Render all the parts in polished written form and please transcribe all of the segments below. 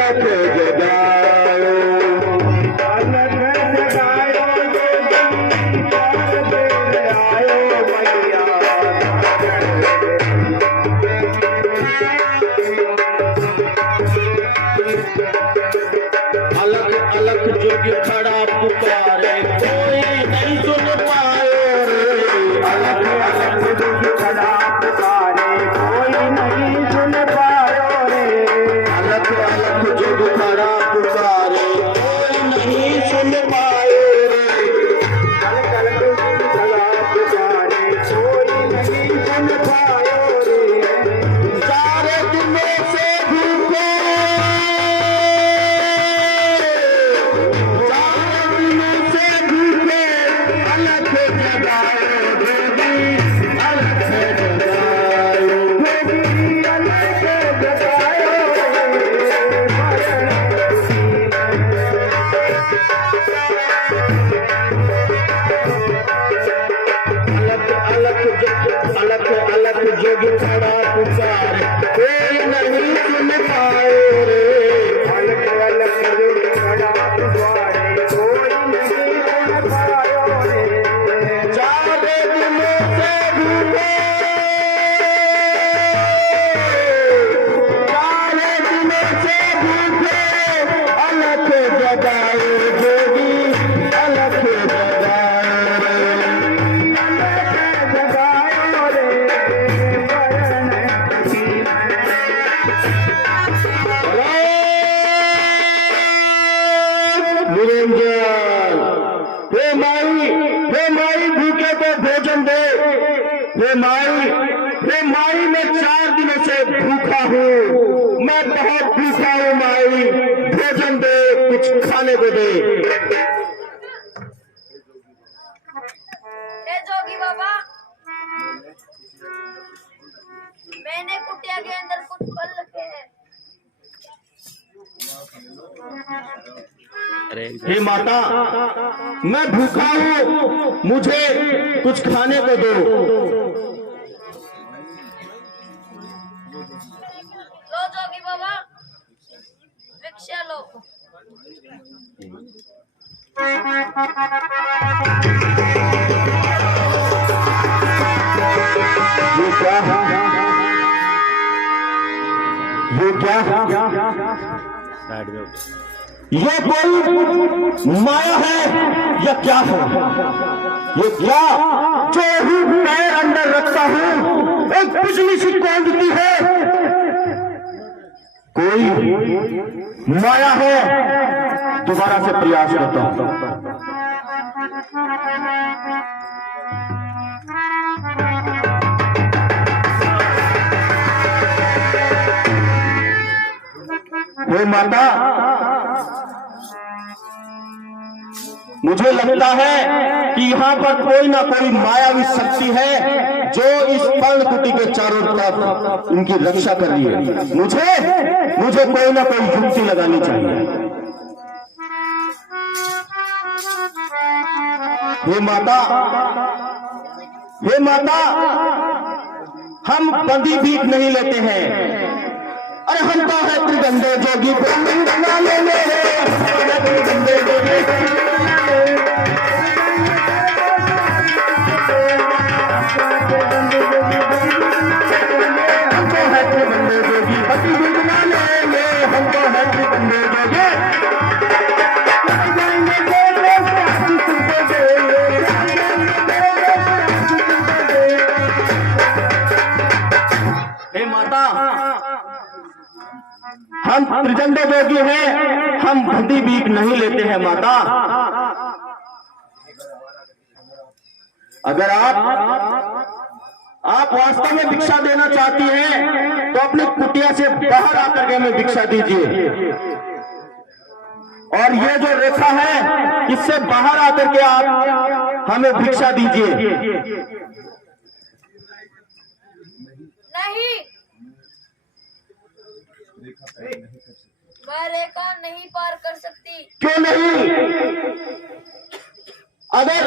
अलग जगायो, अलग जगायो आयो मैया। अलग अलग जोगी खड़ा पुकारे कोई नहीं सुन पायो रे, अलग अलग जोगी खड़ा पुकारे कोई नहीं सुन पायो रे, अलग अलग जोगी खड़ा पुकारे कोई नहीं सुन पायो रे, अलग अलग जोगी खड़ा पुकारे कोई नहीं सुन पायो रे। सारे दिनों से भूखे जोगी खड़ा पुकारे कोई नहीं सुन पाए रे, अलग अलग जोगी खड़ा पुकारे कोई नहीं सुन पायो रे। सारे दिनों से भूखे, सारे दिनों से भूखे, अलग जगाओ जोगी अलग जगाओ रे, अलग जगाओ रे। हे माई भूखे को भोजन दे, हे माई मैं 4 दिनों से भूखा हूँ, मैं बहुत भूखा हूँ माई, भोजन दे, कुछ खाने को दे। जोगी बाबा, मैंने कुटिया के अंदर कुछ फल रखे हैं। हे माता, मैं भूखा हूँ, मुझे कुछ खाने को दो। लो जोगी बाबा, भिक्षा लो। ये क्या है? ये क्या है? ये कोई माया है या क्या है? ये क्या जो ही पैर अंदर रखता हूँ एक बिजली सी कौंधती है, कोई माया है? दोबारा से प्रयास करता हूँ। हे माता, मुझे लगता है कि यहाँ पर कोई ना कोई मायावी शक्ति है जो इस पर्णकुटी के चारों तरफ उनकी रक्षा कर रही है। मुझे कोई ना कोई युक्ति लगानी चाहिए। हे माता, हम बंदी भीख नहीं लेते हैं। अरे हम तो है त्रिगंधे जोगी, बना ले मेरे त्रिगंधे जोगी, हमको है त्रिगंधे जोगी, पति भी बना लेंगे, हमको है त्रिगंधे जोगी। हे माता, हम त्रिजंडे जोगी हैं, हम बंदी भीख नहीं लेते हैं माता। अगर आप वास्तव में भिक्षा देना चाहती हैं तो अपनी कुटिया से बाहर आकर के हमें भिक्षा दीजिए, और ये जो रेखा है इससे बाहर आकर के आप हमें भिक्षा दीजिए। नहीं, वह रेखा नहीं पार कर सकती। क्यों नहीं? अगर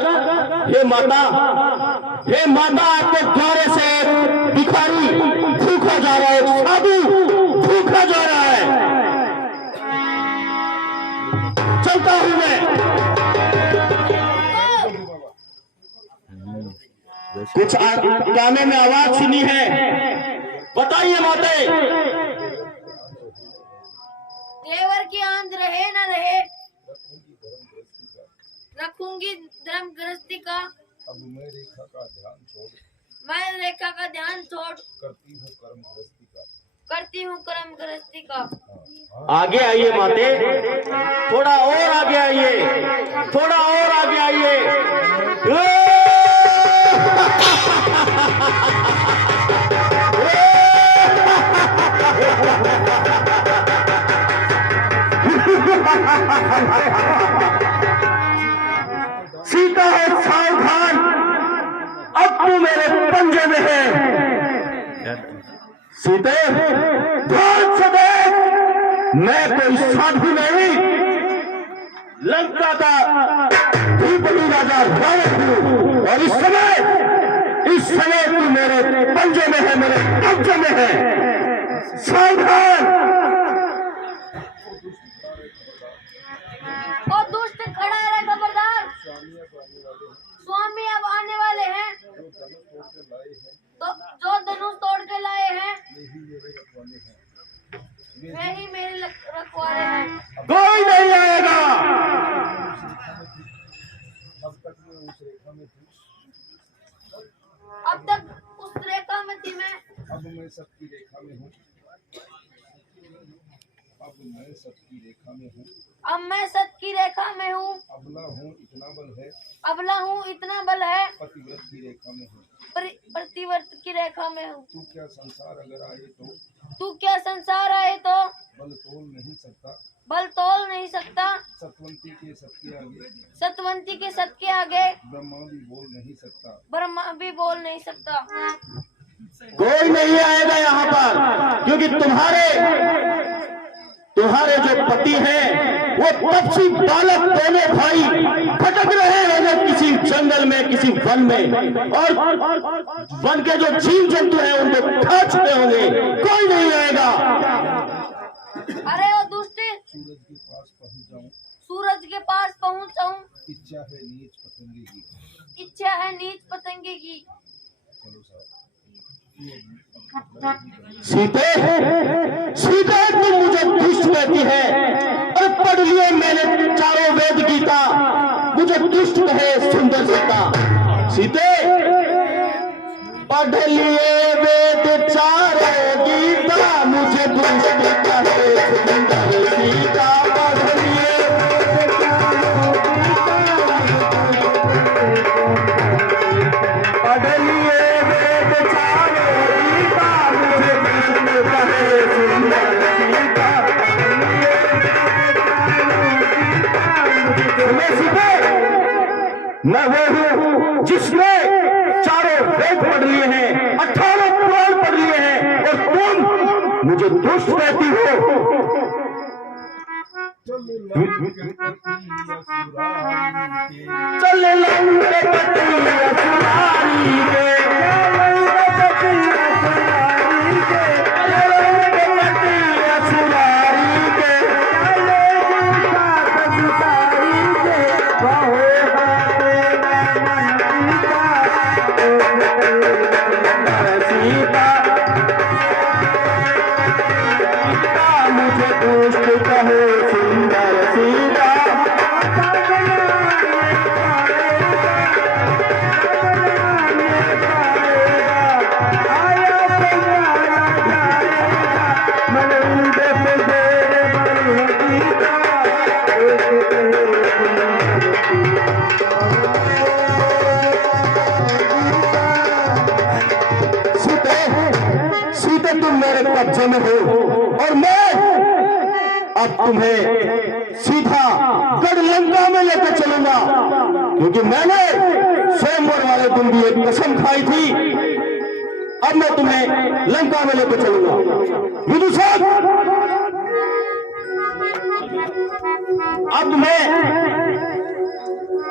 हे माता आपके द्वारे से भिखारी भूखा जा रहा है, साधु भूखा जा रहा है, चलता हूं मैं। कुछ काने में आवाज सुनी है, बताइए माते। देवर की आंध रहे न रहे, रखूंगी धर्म गृहस्थी का। अब मैं रेखा का ध्यान छोड़, मैं रेखा का ध्यान छोड़, करती हूँ कर्म गृहस्थी का। करती हूँ कर्म गृहस्थी का। आगे आइए माते, थोड़ा और आगे आइए, थोड़ा और आगे आइए। सीता है सावधान, अब तू मेरे पंजे में है। सीते ध्यान से देख, मैं कोई साधु नहीं, लंका का धीपति राजा रावण हूं। और इस समय तू मेरे पंजे में है, मेरे कब्जे में है। सावधान। और दुष्ट खड़ा रहे खबरदार, स्वामी अब आने वाले हैं। तो जो धनुष तोड़ के लाए हैं, वे ही मेरे रखवारे हैं। कोई नहीं आएगा। अब तक मैं उस रेखा में थी, अब तक उस रेखा में थी मैं, अब मैं सबकी रेखा में हूँ। अब मैं सबकी रेखा में हूँ, अब मैं सत की रेखा में हूँ। अबला हूँ इतना बल है, अबला हूँ इतना बल है, पतिव्रत की रेखा में हूँ। प्रतिव्रत की रेखा में हूँ। तू क्या संसार अगर आए तो, तू क्या संसार आए तो बल तोल नहीं सकता। बल तोल नहीं सकता। सतवंती के सबके आगे, सतवंती के सत के आगे ब्रह्मा भी बोल नहीं सकता। ब्रह्मा भी बोल नहीं सकता। कोई नहीं आएगा यहाँ पर, क्योंकि तुम्हारे जो पति हैं वो तपसी बालक दोनों भाई भटक रहे होंगे किसी जंगल में, किसी वन में, और वन के जो जीव जंतु हैं उनको खा चुके होंगे। कोई नहीं आएगा। अरे ओ दुष्ट, सूरज के पास पहुँच जाऊँ, सूरज के पास पहुँच जाऊँ, इच्छा है नीच पतंगे की। इच्छा है नीच पतंगे की। चलो साहब, सीते सीते तुम मुझे दुष्ट कहती है, और पढ़ लिए मैंने चारों वेद गीता, मुझे दुष्ट कहे सुंदर सीता। सीते पढ़ लिए वेद चारों गीता, मुझे दुष्ट कहे सुंदर सीता। पढ़ लिए पढ़ लिए वेद चारों गीता, मुझे दुष्ट कहे सुंदर सीता। मैं वो हूँ जिसने चारों वेद पढ़ लिए हैं, 18 पुराण पढ़ लिए हैं, और तुम मुझे दुष्ट कहती हो। चल लंके पतिया सुरारी के, मुझे दुष्ट कहे सुंदर सीता। सीते तुम मेरे कब्जे में हो, और मैं अब तुम्हें सीधा गढ़ लंका में लेकर चलूंगा, क्योंकि मैंने सोमवार वाले दिन भी एक कसम खाई थी। अब मैं तुम्हें लंका में लेकर चलूंगा। विदुषक, अब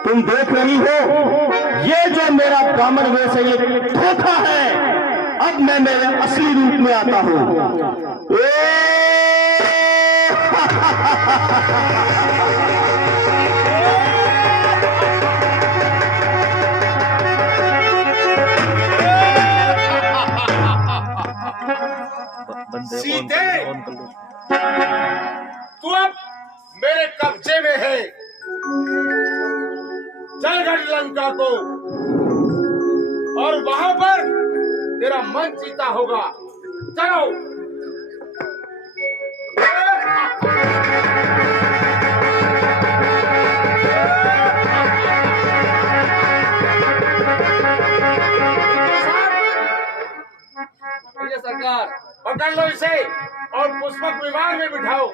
तुम देख रही हो, ये जो मेरा ब्राह्मण वेश है ये धोखा है। अब मैं मेरे असली रूप में आता हूं। सीते, तू अब मेरे कब्जे में है। चल गढ़ लंका को और वहां पर तेरा मन जीता होगा। चलो। सरकार, पकड़ लो इसे और पुष्पक विमान में बिठाओ।